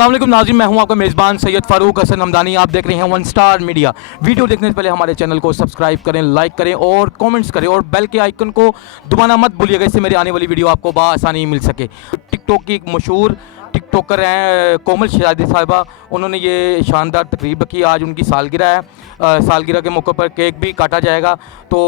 अस्सलाम वालेकुम नाज़रीन, मैं हूं आपका मेज़बान सैयद फ़ारूक हसन हमदानी। आप देख रहे हैं वन स्टार मीडिया। वीडियो देखने से पहले हमारे चैनल को सब्सक्राइब करें, लाइक करें और कमेंट्स करें और बेल के आइकन को दबाना मत भूलिएगा, इससे मेरी आने वाली वीडियो आपको बआसानी मिल सके। टिकटॉक की एक मशहूर टिकटॉकर हैं कोमल शहजादी साहिबा, उन्होंने ये शानदार तकरीब की। आज उनकी सालगिरह है, सालगिरह के मौके पर केक भी काटा जाएगा। तो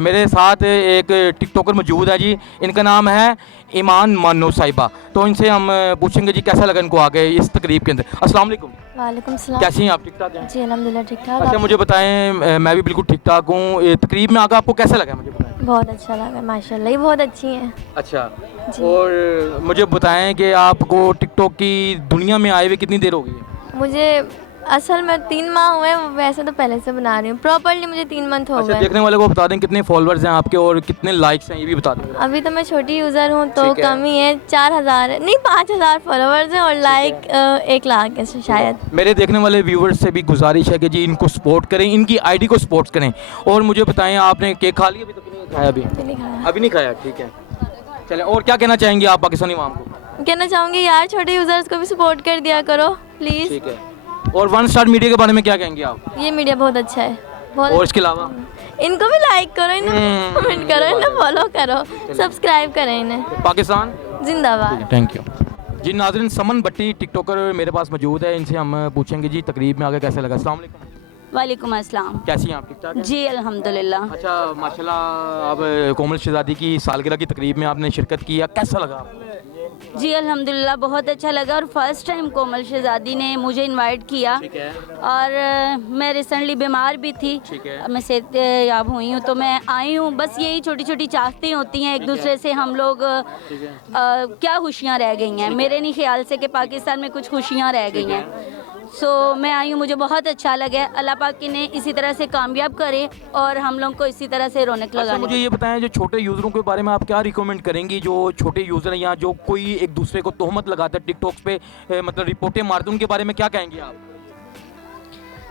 मेरे साथ एक टिकटॉकर मौजूद है जी, इनका नाम है ईमान मानो साहिबा। तो इनसे हम पूछेंगे जी कैसा लगा इनको आगे इस तकरीब के अंदर। अस्सलाम वालेकुम। वालेकुम सलाम। कैसी हैं आप? ठीक ठाक हैं जी अल्हम्दुलिल्लाह ठीक ठाक। अच्छा मुझे बताएं, मैं भी बिल्कुल ठीक ठाक हूँ। ये तकरीब में आकर आपको कैसा लगा मुझे बताएं। बहुत अच्छा लगा माशाल्लाह, ये बहुत अच्छी हैं। अच्छा, जी। और मुझे बताएं कि आपको टिकटॉक की दुनिया में आए हुए कितनी देर हो गई है? मुझे असल में 3 माह हुए, वैसे तो पहले से बना रही हूँ। प्रॉपर्ली मुझे 3 मंथ हो अच्छा, गए। देखने वाले को बता दें कितने फॉलोअर्स हैं आपके और कितने लाइक्स हैं, ये भी बता दें। अभी तो मैं छोटी यूज़र हूँ तो ठीक है। कम ही है, 4000 नहीं 5000 फॉलोअर्स हैं और लाइक 1 लाख है शायद। मेरे देखने वाले व्यूवर्स से भी गुजारिश है कि जी इनको सपोर्ट करें, इनकी आईडी को सपोर्ट करें। और मुझे बताएं, आपने केक खा लिया? अभी तक नहीं खाया? अभी नहीं खाया। अभी नहीं खाया, ठीक है। चलें, और क्या कहना चाहेंगे आप पाकिस्तानी आवाम को? कहना चाहूँगी यार, छोटे यूज़र्स को भी सपोर्ट कर दिया करो प्लीज़। ठीक है। और वन स्टार मीडिया के बारे में क्या कहेंगे आप? ये मीडिया बहुत अच्छा है, बहुत। और इसके अलावा इनको भी लाइक करो, इन्हें कमेंट करो, इन्हें फॉलो करो, सब्सक्राइब करें इन्हें। पाकिस्तान जिंदाबाद। थैंक यू जी। नाज़रीन, समन भट्टी टिकटॉकर मेरे पास मौजूद है, इनसे हम पूछेंगे जी तकरीब में आगे कैसा लगा। अस्सलाम वालेकुम। वालेकुम अस्सलाम। कैसी हैं आप? ठीक ठाक हैं? जी अल्हम्दुलिल्लाह। अच्छा, माशाल्लाह, आप कोमल शहजादी की सालगिरह की तकरीब में आपने शिरकत की, कैसा लगा? जी अल्हम्दुलिल्लाह, बहुत अच्छा लगा और फर्स्ट टाइम कोमल शहजादी ने मुझे इनवाइट किया। ठीक है। और मैं रिसेंटली बीमार भी थी, ठीक है। मैं सेहतयाब हुई हूँ तो मैं आई हूँ। बस यही छोटी छोटी चाहतें होती हैं एक दूसरे से, हम लोग क्या खुशियाँ रह गई हैं मेरे नहीं ख्याल से कि पाकिस्तान में कुछ खुशियाँ रह गई हैं। सो मैं आई हूँ, मुझे बहुत अच्छा लगा। अल्लाह पाक ने इसी तरह से कामयाब करे और हम लोग को इसी तरह से रौनक अच्छा, लगाने। मुझे ये बताएं, जो छोटे यूज़रों के बारे में आप क्या रिकमेंड करेंगी? जो छोटे यूज़र हैं या जो कोई एक दूसरे को तोहमत लगाता है टिकटॉक पे, मतलब रिपोर्टें मारते हैं, उनके बारे में क्या कहेंगे आप?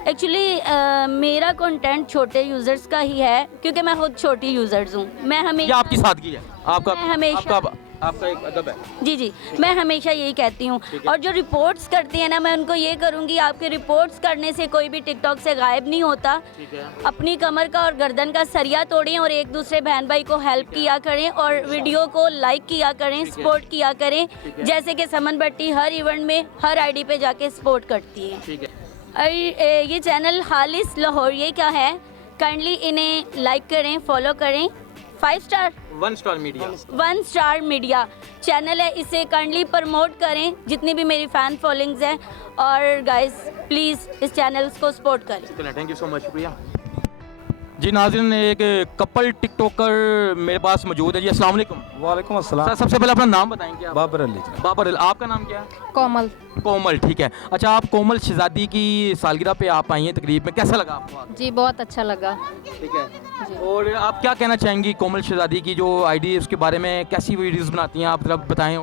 एक्चुअली मेरा कंटेंट छोटे यूज़र्स का ही है क्योंकि मैं खुद छोटी यूज़र्स हूँ। मैं ये हमेशा आपकी सादगी है, आपका मैं हमेशा आपका एक अदब है। जी मैं हमेशा यही कहती हूँ। और जो रिपोर्ट्स करती हैं ना, मैं उनको ये करूँगी, आपके रिपोर्ट्स करने से कोई भी टिकटॉक से गायब नहीं होता। ठीक है। अपनी कमर का और गर्दन का सरिया तोड़ें और एक दूसरे बहन भाई को हेल्प किया करें और वीडियो को लाइक किया करें, सपोर्ट किया करें। जैसे कि समन भट्टी हर इवेंट में हर आईडी पे जाके सपोर्ट करती है। ठीक है। और ये चैनल खालिस लाहौरिये का है, काइंडली इन्हें लाइक करें, फॉलो करें। 5 star one star media, 1 star media channel है, इसे काइंडली प्रमोट करें जितनी भी मेरी फ़ैन फॉलोइंग्स हैं। और गाइस प्लीज़ इस चैनल को सपोर्ट करें। थैंक यू सो मच, शुक्रिया जी। नाज़रीन, एक कपल टिकटॉकर मेरे पास मौजूद है जी। अस्सलाम वालेकुम। वालेकुम अस्सलाम। सर, सबसे पहले अपना नाम बताएंगे आप? बाबर अली। बाबर अली। आपका नाम क्या है? कोमल। कोमल, ठीक है। अच्छा, आप कोमल शहजादी की सालगिरह पे आप आई हैं तकरीब में, कैसा लगा आपको आके? जी बहुत अच्छा लगा। ठीक है। और आप क्या कहना चाहेंगी कोमल शहजादी की जो आईडी है उसके बारे में, कैसी वीडियोस बनाती हैं आप, जरा बताएं।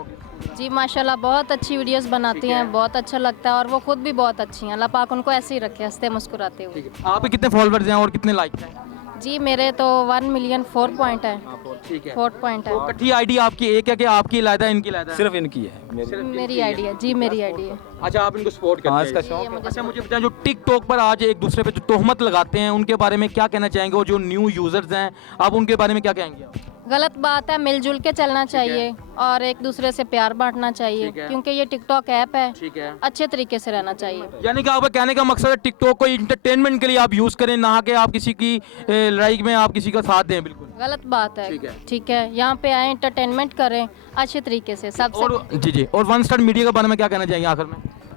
जी माशाल्लाह, बहुत अच्छी वीडियोस बनाती हैं, बहुत अच्छा लगता है और वो खुद भी बहुत अच्छी हैं। अल्लाह पाक उनको ऐसे ही रखे, हंसते मुस्कुराते हुए। आपके कितने फॉलोअर्स हैं और कितने लाइक हैं? जी मेरे तो 1 मिलियन 4 पॉइंट है। ठीक है। 4 पॉइंट है। इकट्ठी आईडी आपकी एक है कि आपकी अलग है, इनकी अलग है? सिर्फ इनकी है मेरी। मेरी आईडी है जी, मेरी आईडी है। अच्छा, आप इनको सपोर्ट करते हाँ, हैं? इसका शौक है। अच्छा, मुझे बताएं, जो टिकटॉक पर आज एक दूसरे पे जो तोहमत लगाते हैं उनके बारे में क्या कहना चाहेंगे? और जो न्यू यूजर्स हैं, आप उनके बारे में क्या कहेंगे आप? गलत बात है, मिलजुल के चलना चाहिए और एक दूसरे से प्यार बांटना चाहिए, ठीक है। क्योंकि ये टिकटॉक ऐप है, ठीक है। अच्छे तरीके से रहना चाहिए। यानी कि आपका कहने का मकसद है टिकटॉक को इंटरटेनमेंट के लिए आप यूज़ करें, ना कि आप किसी की लड़ाई में आप किसी का साथ दें। बिल्कुल गलत बात है। ठीक है। ठीक है, यहाँ पे आए एंटरटेनमेंट करें अच्छे तरीके से सबसे। और जी, और वन स्टार मीडिया के बारे में क्या कहना चाहेंगे आखिर में?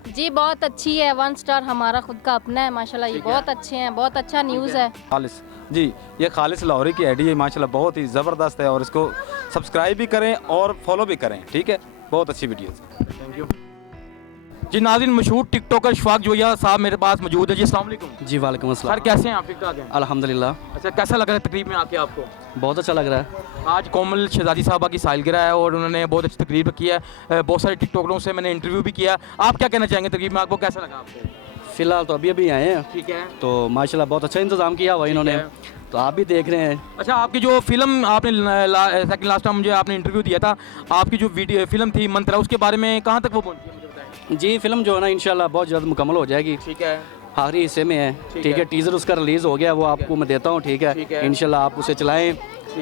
जी बहुत अच्छी है, 1 स्टार हमारा खुद का अपना है माशाल्लाह। ये बहुत अच्छे हैं, बहुत अच्छा न्यूज़ है। खालिस जी, ये खालिस लाहौरी की आईडी है माशाल्लाह, बहुत ही ज़बरदस्त है और इसको सब्सक्राइब भी करें और फॉलो भी करें। ठीक है, बहुत अच्छी वीडियो है। थैंक यू जी। नाज़रीन, मशहूर टिकटॉकर शफाक जोया साहब मेरे पास मौजूद है जी। अस्सलाम वालेकुम। जी वालेकुम अस्सलाम। सर, कैसे हैं आप? ठीक ठाक हैं? अल्हम्दुलिल्लाह, अच्छा, कैसा लग रहा है तकरीब में आके आपको? बहुत अच्छा लग रहा है। आज कोमल शहजादी साहबा की सालगिरह है और उन्होंने बहुत अच्छी तकरीब की है। बहुत सारे टिकटॉकरों से मैंने इंटरव्यू भी किया। आप क्या कहना चाहेंगे तकरीब में, आपको कैसा लगा आपको? फ़िलहाल तो अभी आए हैं, ठीक है। तो माशाल्लाह बहुत अच्छा इंतज़ाम किया हुआ इन्होंने, तो आप भी देख रहे हैं। अच्छा, आपकी जो फिल्म आपने सेकंड लास्ट टाइम मुझे आपने इंटरव्यू दिया था, आपकी जो वीडियो फिल्म थी मंत्रा, उसके बारे में कहाँ तक वो पहुँची है मुझे बताएं। जी फिल्म जो है ना इंशाल्लाह बहुत जल्द मुकम्मल हो जाएगी। ठीक है, आखिरी हिस्से में है। ठीक है, टीज़र उसका रिलीज़ हो गया, वो आपको मैं देता हूँ। ठीक है, इंशाल्लाह आप उसे चलाएं,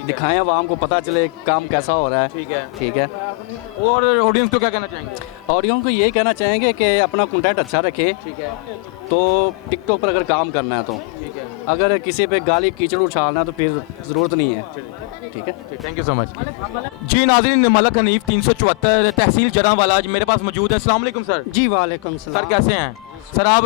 दिखाएं, आवाम को पता चले काम कैसा हो रहा है। ठीक है। और ऑडियंस को क्या कहना चाहेंगे? ऑडियंस को यही कहना चाहेंगे कि अपना कंटेंट अच्छा रखे। ठीक है, तो टिकटॉक पर अगर काम करना है तो, अगर किसी पे गाली कीचड़ उछालना है तो फिर ज़रूरत नहीं है। ठीक है, थैंक यू सो मच। जी नाज़रीन, मलक हनीफ 374 तहसील जरांवाला आज मेरे पास मौजूद है। अस्सलाम वालेकुम सर। जी वालेकुम सलाम। सर कैसे हैं? सर आप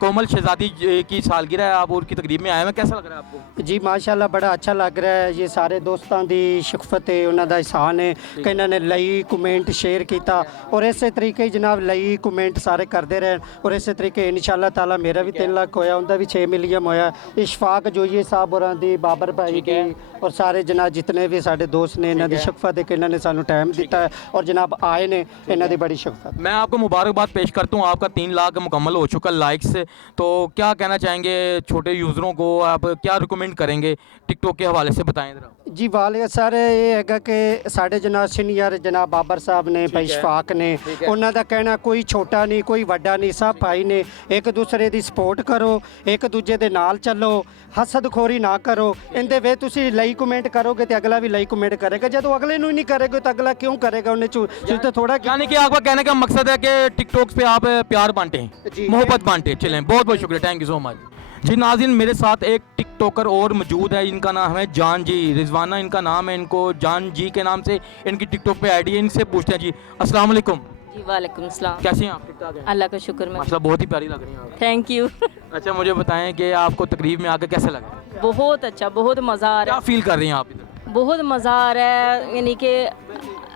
कोमल शहजादी की सालगिरह है, आप उनकी तकरीब में आए हैं, कैसा लग रहा है आपको? जी माशाल्लाह बड़ा अच्छा लग रहा है। ये सारे दोस्तों की शिकफत है, उन्होंने एहसान है कि इन्होंने लई कमेंट शेयर किया और इस तरीके जनाब लई कमेंट सारे करते रहे और इस तरीके इंशाल्लाह ताला मेरा भी 3 लाख होया, उनका भी 6 मिलियन होया। इशफाक जोइए साहब और दी बाबर भाई की और सारे जनाब जितने भी साढ़े दोस्त ने इन्हों की शिकफत है कि इन्होंने सानू टाइम दिता है और जनाब आए ने, इन्हों की बड़ी शिकफत। मैं आपको मुबारकबाद पेश करता हूँ, आपका 3 लाख मुकम्मल हो चुका लाइक्स। तो क्या कहना चाहेंगे छोटे यूज़रों को, आप क्या रिकमेंड करेंगे टिकटॉक के हवाले से, बताएं ज़रा। जी वाले सर ये है कि साढ़े जनाब सीनियर जनाब बाबर साहब ने भाई शफाक ने उन्हों का कहना कोई छोटा नहीं कोई वड्डा नहीं, सब भाई ने। एक दूसरे की सपोर्ट करो, एक दूजे के नाल चलो, हसदखोरी ना करो। इनके वे तुसी लई कमेंट करोगे तो अगला भी लई कमेंट करेगा, जब अगले नूं ही नहीं करेगा तो अगला क्यों करेगा? उन्हें तो थोड़ा यानी कि आपका कहने का मकसद है कि टिकटॉक पे आप प्यार बांटें, मोहब्बत बांटें। चलें, बहुत बहुत शुक्रिया, थैंक यू सो मच। जी नाज़रीन, मेरे साथ एक टिकटॉकर और मौजूद है, इनका नाम है जान जी, रिजवाना इनका नाम है। इनको जान जी के नाम से इनकी टिकटॉक पे आईडी है। इनसे पूछते हैं जी। अस्सलाम वालेकुम। जी वालेकुम सलाम। कैसे हैं आप? ठीक ठाक हैं? अल्लाह का शुक्र में। माशाल्लाह बहुत ही प्यारी लग रही हैं आप। Thank you. अच्छा मुझे बताएं कि आपको तकरीब में आकर कैसा लगा? बहुत अच्छा, बहुत मज़ा आ रहा क्या फील कर रही हैं आप इधर? है, बहुत मज़ा आ रहा है। यानी कि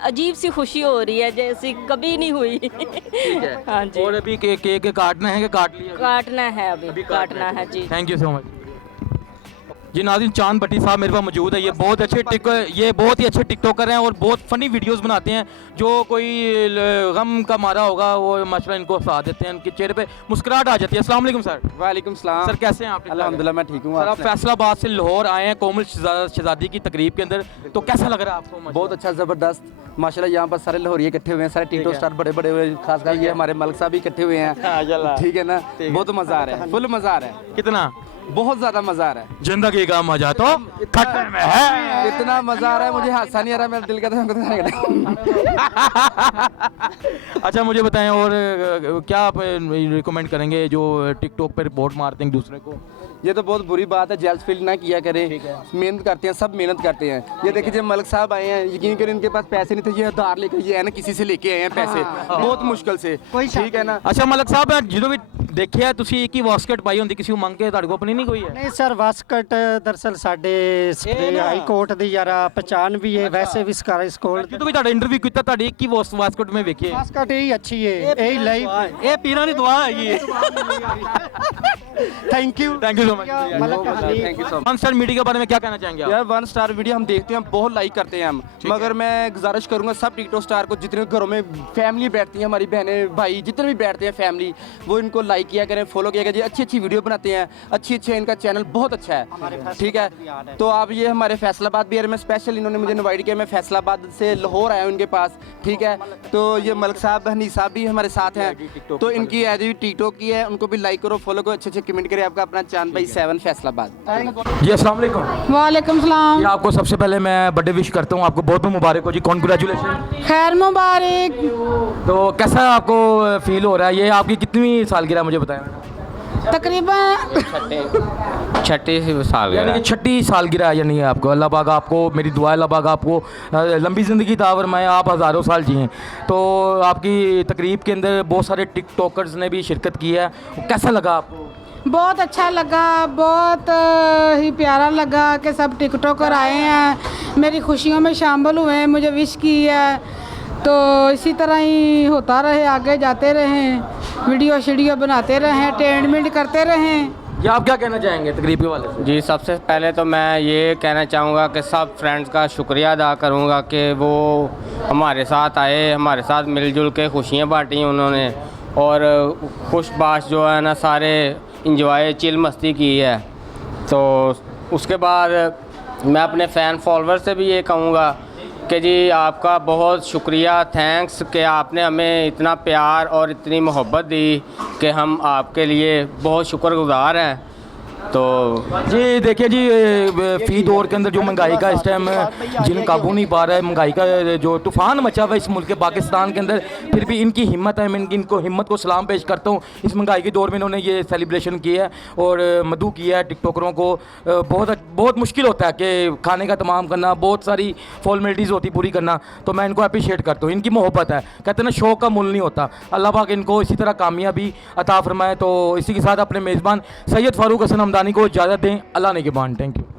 अजीब सी खुशी हो रही है जैसी कभी नहीं हुई। ठीक है। हाँ जी। और अभी केक काटना है कि काट लिया? काटना है, अभी काटना है जी। Thank you so much. जी नाज़रीन, चांद भट्टी साहब मेरे पास मौजूद है। ये बहुत ही अच्छे टिकटॉकर हैं और बहुत फ़नी वीडियोस बनाते हैं। जो कोई गम का मारा होगा वो माशाल्लाह इनको साथ देते हैं, उनके चेहरे पे मुस्कुराहट आ जाती है। अस्सलाम वालेकुम सर। वालेकुम सलाम। सर कैसे हैं आप? अल्हम्दुलिल्लाह मैं ठीक हूँ। सर आप फैसलाबाद से लाहौर आए हैं कोमल शहजादी की तकरीब के अंदर, तो कैसा लग रहा है आपको? बहुत अच्छा, ज़बरदस्त माशाल्लाह। यहाँ पर सारे लाहौरी इकट्ठे हुए हैं, सारे टिकटॉक स्टार बड़े बड़े हुए, खासकर ये हमारे मलक साहब भी इकट्ठे हुए हैं। ठीक है ना, बहुत मज़ा आ रहा है, फुल मज़ा आ रहा है। कितना? बहुत ज़्यादा मज़ा आ रहा है। जिंदगी का मजा तो खट्टे में है। इतना मज़ा आ रहा है, मुझे हादसा नहीं आ रहा, मेरा दिल का अच्छा मुझे बताएं, और क्या आप रिकमेंड करेंगे जो टिकटॉक पे रिपोर्ट मारते हैं एक दूसरे को? ये तो बहुत बुरी बात है, जेल्स फील ना किया करें। मेहनत करते हैं, सब मेहनत करते हैं। ये देखिए जब मलक साहब आए हैं, यकीन करें इनके पास पैसे नहीं थे, ये उधार लेकर ये है ना किसी से लेके आए हैं पैसे, बहुत मुश्किल से। ठीक है ना। अच्छा मलक साहब, जो भी देखिए ਤੁਸੀਂ ਇੱਕ ਹੀ ਵਾਸਕਟ ਪਾਈ ਹੁੰਦੀ ਕਿਸੇ ਨੂੰ ਮੰਗ ਕੇ ਤੁਹਾਡੇ ਕੋਲ ਆਪਣੀ ਨਹੀਂ ਕੋਈ ਹੈ? नहीं सर वास्कट दरअसल साढ़े हाई कोर्ट की यारा पहचान भी है, वैसे भी सरकारी स्कूल ਜਦੋਂ ਵੀ ਤੁਹਾਡਾ ਇੰਟਰਵਿਊ ਕੀਤਾ ਤੁਹਾਡੀ ਇੱਕ ਹੀ ਵਾਸਕਟ ਮੈਂ ਵੇਖੀ ਹੈ। वास्कट यही अच्छी है, यही लाइव। ये पीना नहीं दुआ है ये। Thank you so much. Thank you so much. One star media के बारे में क्या कहना चाहेंगे आप? यार 1 स्टार वीडियो हम देखते हैं, बहुत लाइक करते हैं हम, मगर मैं गुजारिश करूंगा सब टिकटॉक स्टार को, जितने घरों में फैमिली बैठती है, हमारी बहनें भाई जितने भी बैठते हैं फैमिली, वो इनको लाइक किया करें, फॉलो किया करें। अच्छी अच्छी वीडियो बनाते हैं, अच्छे इनका चैनल बहुत अच्छा है। ठीक है, तो आप ये हमारे फैसलाबाद भी में स्पेशल इन्होंने मुझे इनवाइट किया, मैं फैसलाबाद से लाहौर आया हूँ इनके पास। ठीक है, तो ये मलक साहब हनी साहब भी हमारे साथ हैं, तो इनकी आईडी टिकटॉक की है, उनको भी लाइक करो, फॉलो करो, अच्छे कमेंट करें। आपका अपना चांद भाई 7 फैसलाबाद। जी अस्सलाम वालेकुम। वालेकुम सलाम। जी आपको सबसे पहले मैं बर्थडे विश करता हूँ, आपको बहुत बहुत मुबारक हो जी, कॉन्ग्रेचुलेशन। खैर मुबारक। तो कैसा आपको फील हो रहा है? ये आपकी कितनी सालगिरह मुझे बताएं? तकरीबन छठी साल यानी कि छठी सालगिरह, यानी आपको अल्लाह पाक आपको, मेरी दुआ है अल्लाह पाक आपको लंबी ज़िंदगी ता फरमाए, आप हज़ारों साल जिएँ। तो आपकी तकरीब के अंदर बहुत सारे टिकटॉकर्स ने भी शिरकत की है, कैसा लगा आपको? बहुत अच्छा लगा, बहुत ही प्यारा लगा कि सब टिकटॉकर आए हैं, मेरी खुशियों में शामिल हुए हैं, मुझे विश की है। तो इसी तरह ही होता रहे, आगे जाते रहें, वीडियो शीडियो बनाते रहें, एंटरटेनमेंट करते रहें। या आप क्या कहना चाहेंगे तकरीब के वाले से? जी सबसे पहले तो मैं ये कहना चाहूँगा कि सब फ्रेंड्स का शुक्रिया अदा करूँगा कि वो हमारे साथ आए, हमारे साथ मिलजुल के खुशियाँ बाँटी उन्होंने, और खुशबाश जो है ना सारे इंजॉय चिल मस्ती की है। तो उसके बाद मैं अपने फ़ैन फॉलोअर से भी ये कहूँगा कि जी आपका बहुत शुक्रिया, थैंक्स कि आपने हमें इतना प्यार और इतनी मोहब्बत दी कि हम आपके लिए बहुत शुक्रगुज़ार हैं। तो जी देखिए जी, फी दौर के अंदर जो महंगाई का इस टाइम जिन काबू नहीं पा रहा है, महंगाई का जो तूफ़ान मचा हुआ है इस मुल्क के पाकिस्तान के अंदर, फिर भी इनकी हिम्मत है। मैं इनको हिम्मत को सलाम पेश करता हूँ। इस महंगाई के दौर में इन्होंने ये सेलिब्रेशन किया है और मदू किया है। टिकटॉकरों को बहुत मुश्किल होता है कि खाने का तमाम करना, बहुत सारी फॉर्मेलिटीज़ होती पूरी करना, तो मैं इनको अप्रिशिएट करता हूँ। इनकी मोहब्बत है, कहते हैं ना शौक़ का मुल नहीं होता। अल्लाह पाक इनको इसी तरह कामयाबी अता फरमाए। तो इसी के साथ अपने मेज़बान सैयद फ़ारूक हसन हमदानी को इजाज़त दें। अल्लाह ने के बान। Thank you.